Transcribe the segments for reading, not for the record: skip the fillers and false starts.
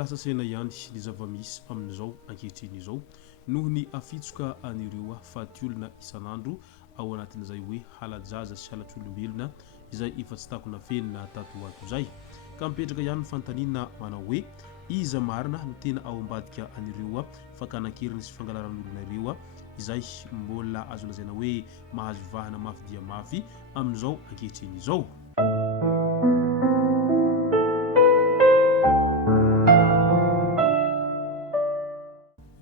lasa saina ihany ny zava-misy amin'izao ankehitriny izao noho ny afitsoka anireo fatiolona isan'andro ao anatin'izay hoe halajaza sy halatr'olombelona izay efa tsy takona fenina tatoato zay ka mipetraka ihany ny fantaniana manao hoe iza marina no tena ao ambadika anireo fakanankiriny sy fangalaran'olona ireo izay mbola azo lazaina hoe mahazo vahana mafy dia mafy amin'izao ankehitriny izao.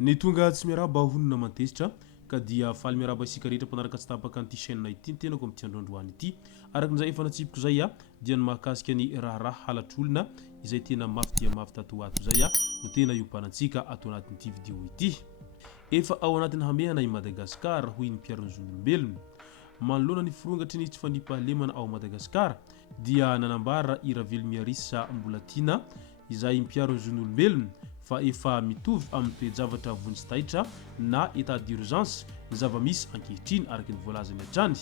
Ny tonga tsy miaraba honona mantesitra ka dia faly miaraba isika rehetra mpanaraka tsy tapaka an'ity chaîne ity ny tenako amin'ity androandroany ity arakin'izay efa natsipiko zay dia ny mahakasika ny raharaha halatr'olona izay tena mafy dia mafy tatoato zay no tena iopanantsika ato anatin'ity vidéo ity. Efa ao anatin'ny hamehana i Madagasikara hoy ny mpiaron'ny zon'olombelona manoloana ny firongatry ny tsy fandriampahalemana ao Madagasikara dia nanambara i Larissa mbola tiana izay mpiaron'ny zon'olombelona fa efa mitovy amin'ny toe-javatra vonjy-taitra na état d'urgence ny zava-misy ankehitriny araky ny voalazany hatrany.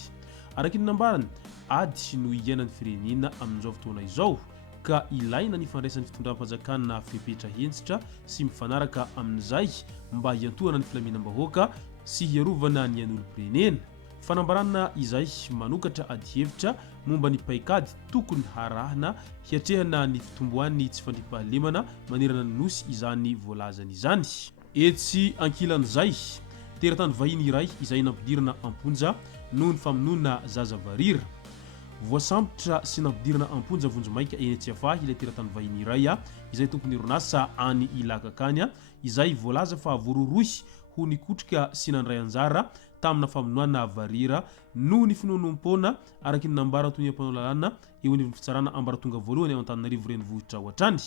Araky ny nambarany ady no iainan'ny firenena amin'izao fotoana izao ka ilaina ny fandraisan'ny fitondram-panjakana fepetra hensitra sy mifanaraka amin'izay mba hiantohana ny filaminam-bahoaka sy hiarovana ny ain'olom-pirenena. Fanambarana izay manokatra ady hevitra momba ny paikady tokony harahana hiatrehana ny fitomboan'ny tsy fandriampahalemana manerana ny nosy izany voalazany izany. Etsy ankilan'izay teratany vahiny iray izay nampidirana amponja noho ny famonoana zaza varira. Voasambotra sy nampidirana amponja vonjomaika eny Tsiafahy ilay teratany vahiny iray izay tompony orinasa any Ilakakany izay voalaza fa vororohy ho nikotrika sy nandray anjara tamina famonoana varira noho ny finonom-pona araky ny nambara toy ny mpanao lalàna eo anivon'ny fitsarana ambaratonga voalohany ao Antananarivo renivohitra ao hatrany.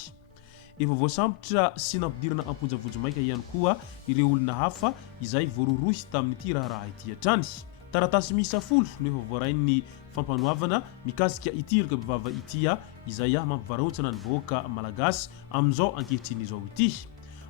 Efa voasambotra sy nampidirana amponja vonjomaika ihany koa ireo olona hafa izay voarorohy tamin'ity raharaha ity hatrany. Taratasy miisa 10 no efa voarain'ny fampanoavana mikasika ity iraka bivava ity izay mampivarahontsana ny vahoaka malagasy amin'izao ankehitriny izao ity.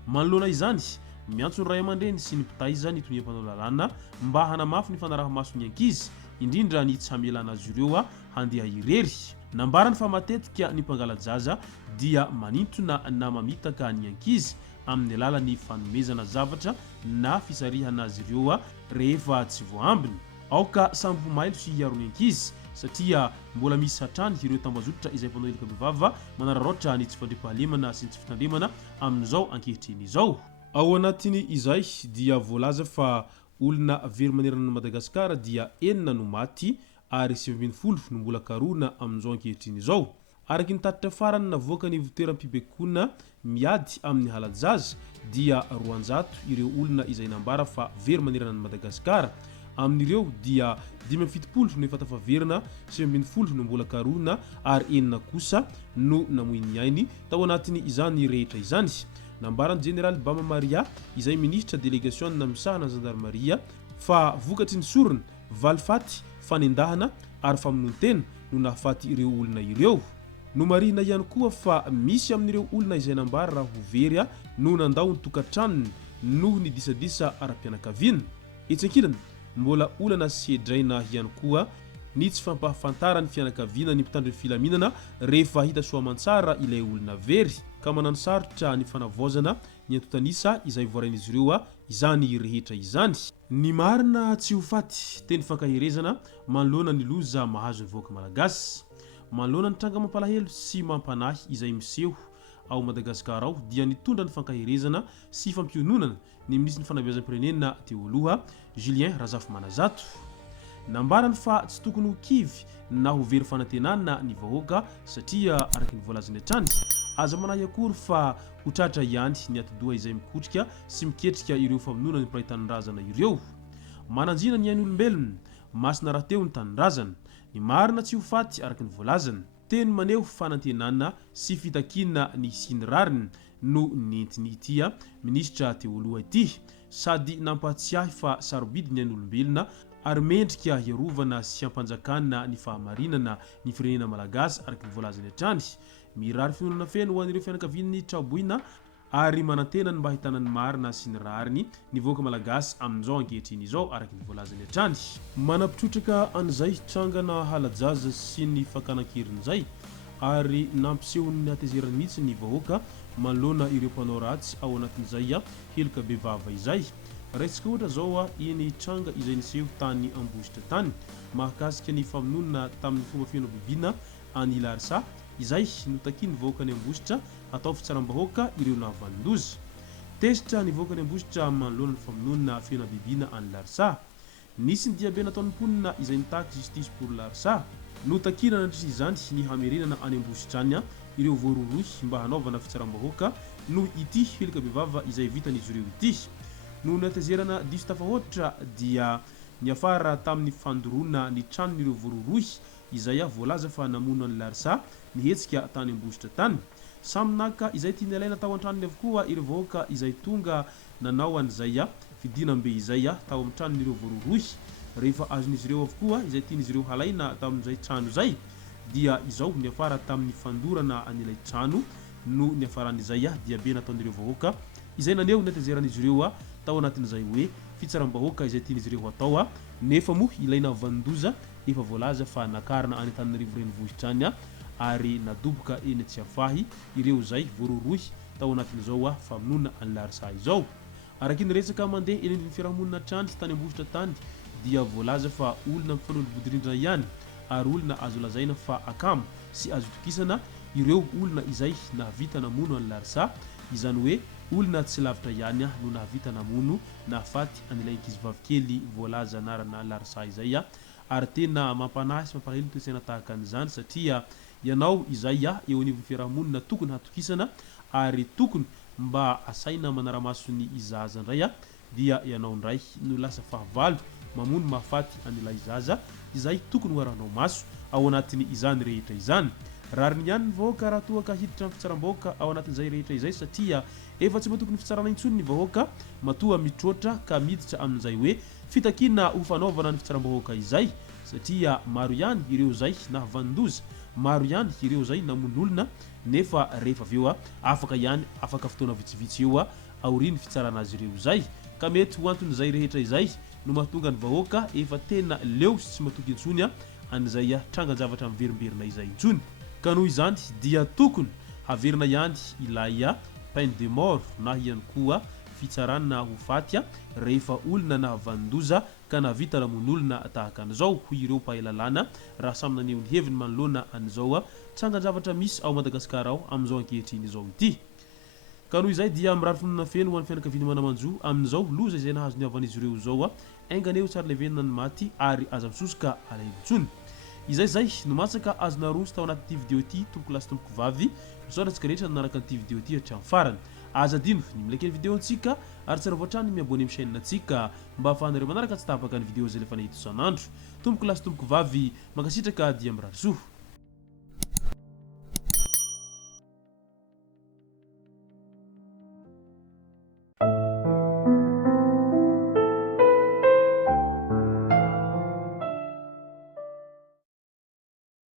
Manoloana izany miantso ny ray aman-dreny sy ny mpitaiza ny toyam-panao lalàna mba hanamafy ny fanaraha-maso ny ankizy indrindra ny tsy hamelana azy ireo handeha irery. Nambarany fa matetika ny mpangalajaza dia manintona na mamitaka ny ankizy amin'ny alalan'ny fanomezana zavatra na fisarihana azy ireo rehefa tsy voambiny. Aoka samby ho mailo sy hiaro ny ankizy satria mbola misy hatrany ireo tambazotra izay mpanao elaka bevava manararaotra ny tsy fandriampahalemana sy ny tsy fitandremana amin'izao ankehitriny izao. Ao anatiny izay dia voalaza fa olona very manerana Madagasikara dia 9 no maty ary 70 no mbola karona amin'izao ankehitriny izao. Araky ny tatitra farany navoaka ny voteram-pibaikoana miady amin'ny halajaza dia 200 ireo olona izay nambara fa very manerana ny Madagasikara. Amin'ireo dia 70 no efa tafaverina, 70 no mbola karona ary 9 kosa no namoy ny ainy tao anatiny izany rehetra izany. Nambaran'ny Général Bama Maria izay ministra délégation na misahana gendarmeria fa vokatry ny sorona valifaty fanendahana ary famonoan-tena no nahafaty ireo olona ireo. No marina ihany koa fa misy amin'ireo olona izay nambara raha ho very no nandao ny tokantranony noho ny disadisa ara-pianakaviana. Etsy ankilany mbola olana sy hedraina ihany koa ny tsy fampahafantarany fianakaviana ny mpitandro filaminana rehefa hita soamantsara ilay olona very ka manano sarotra ny fanavozana ny antotanisa izay voarain'izy ireo izany rehetra izany. Ny marina tsy ho faty teny fankaherezana manoloana ny loza mahazo ny vahoaka malagasy. Manoloana ny tranga mampalahelo sy mampanahy izay miseho ao Madagasikara ao dia nitondra ny fankaherezana sy fampiononana ny ministry ny fanabeazam-pirenena teo aloha Julien Razafimanazato. Nambarany fa tsy tokony ho kivy na ho very fanantenana ny vahoaka satria araky ny voalazany hatrany aza manahy akory fa ho tratra ihany ny atidoha izay mikotrika sy miketrika ireo famonona ny mpahitanin-drazana ireo. Mananjina ny ain'olombelona masina raha teo ny tanin-drazana. Ny marina tsy ho faty araky ny voalazany. Teny maneho fanantenana sy fitakina ny siny rariny no nentiny ity ministra teo aloha ity sady nampatsiahy fa sarobidy ny ain'olombelona ary mendrika hiarovana sy hampanjakana ny fahamarinana ny firenena malagasy araky ny voalazany hatrany. Mirary fionona feno ho an'ireo fianakavian'ny traboina ary manantena ny mba hitanany marina sy ny rariny ny vahoaka malagasy amin'izao ankehitriny izao araky ny voalazany hatrany. Manampitrotraka an'izay trangana halajaza sy ny fakanankiriny izay ary nampisehon'ny hatezerany mihitsy ny vahoaka manoloana ireo mpanao ratsy ao anatin'izay heloka bevava izay. Resaka ohatra zao iny tranga izay niseho tany Ambositra tany mahakasika ny famonona tamin'ny fomba fianakaviana any Larissa izay notakiny vahoaka ny Ambositra atao fitsaram-bahoaka ireo navandozy. Tezitra ny vahoaka ny Ambositra manoloana ny famonona fianakaviana any Larissa. Nisy ny diabe nataon'ny mponina izay nitaky justice pour Larissa. Notakina nandrisa izany ny hamerenana any Ambositra any ireo voarorohy mba hanaovana fitsaram-bahoaka no ity heloka bevava izay vitan'izy ireo ity. No natezerana diso tafahoatra dia niafara tamin'ny fandoroana ny tranon'ireo voarorohy izay voalaza fa namono any Larissa nihetsika tany Ambositra tany. Samy naka izay tiany alaina tao an-tranony avokoa ireo vahoaka izay tonga nanao an'izay fidinam-be izay tao amin'ny tranon'ireo voarorohy. Rehefa azon'izy ireo avokoa izay tian'izy ireo halaina tamin'izay trano zay dia izao niafara tamin'ny fandorana an'ilay trano no niafaran'izay diabe nataon'ireo vahoaka izay naneho natezeran'izy ireo tao anatin'izay hoe fitsaram-bahoaka izay tian'izy ireo atao nefa moa ilaina vandoza efa voalaza fa nakarana any Antananarivo renivohitra any ary nadoboka eny Tsiafahy ireo zay voarorohy tao anatin'izao famonona any Larissa izao. Araka ny resaka mandeha eny amin'ny fiarahamonina trany tany Ambositra tany dia voalaza fa olona mifanolo-bodirindrina ihany ary olona azo lazaina fa akamo sy azo tokisana ireo olona izay nahavita namono any Larissa, izany hoe olona tsy lavitra ihany no nahavita namono nahafaty an'ilay ankizivavy kely voalaza anarana Larissa izay ary tena mampanasy mampalahelo toetsaina tahaka an'izany satria ianao izay eo anivon'ny fiarahamonina tokony hatokisana ary tokony mba asaina manara-maso ny izaza ndray dia ianao ndray no lasa fahavalo mamono mahafaty an'ilay izaza izay tokony hoaranao maso ao anatin'ny izany rehetra izany. Rariny ihany ny vahoaka raha toaka hiditra amin'ny fitsaram-bahoaka ao anatin'izay rehetra izay satria efa tsy matokony fitsarana intsony ny vahoaka matoa mitroatra ka miditra amin'izay hoe fitakina ho fanaovana ny fitsaram-bahoaka izay satria maro ihany ireo zay nahavandoza, maro ihany ireo zay namon'olona nefa rehefa aveo afaka fotoana vitsivitsy eo aoriany fitsarana azy ireo zay ka mety ho anton'izay rehetra izay no mahatonga ny vahoaka efa tena leo sy tsy matoky intsony an'izay trangan-javatra miverimberina izay intsony. Ka noho izany dia tokony haverina ihany ilay peine de mort na ihany koa fitsarana ho faty rehefa olona nahavandoza ka nahavita namon'olona tahaka an'izao ho ireo mpahalalana raha samy naneho ny heviny manoloana an'izao trangan-javatra misy ao Madagasikara ao amin'izao ankehitriny izao ity. Ka noho izay dia mirary fonona feno ho an'ny fianakaviana manamanjo amin'izao loza izay nahazo ny avan'izy ireo izao ainganeo tsara levenina ny maty ary aza misosoka alahitsony. Izay no masaka azona roso tao anaty video ity tompoko lasy tompoko vavy misaotratsika rehetra nanaraka an'ity video ity hatramin'ny farany. Aza dino ny milaka ny video antsika ary tsara voatrany miabone amin'ny chaîne antsika mba ahafahanareo manaraka tsy tapaka ny video zay lefa nahita isan'andro. Tompoko lasy tompoko vavy mankasitraka dia mirary soa.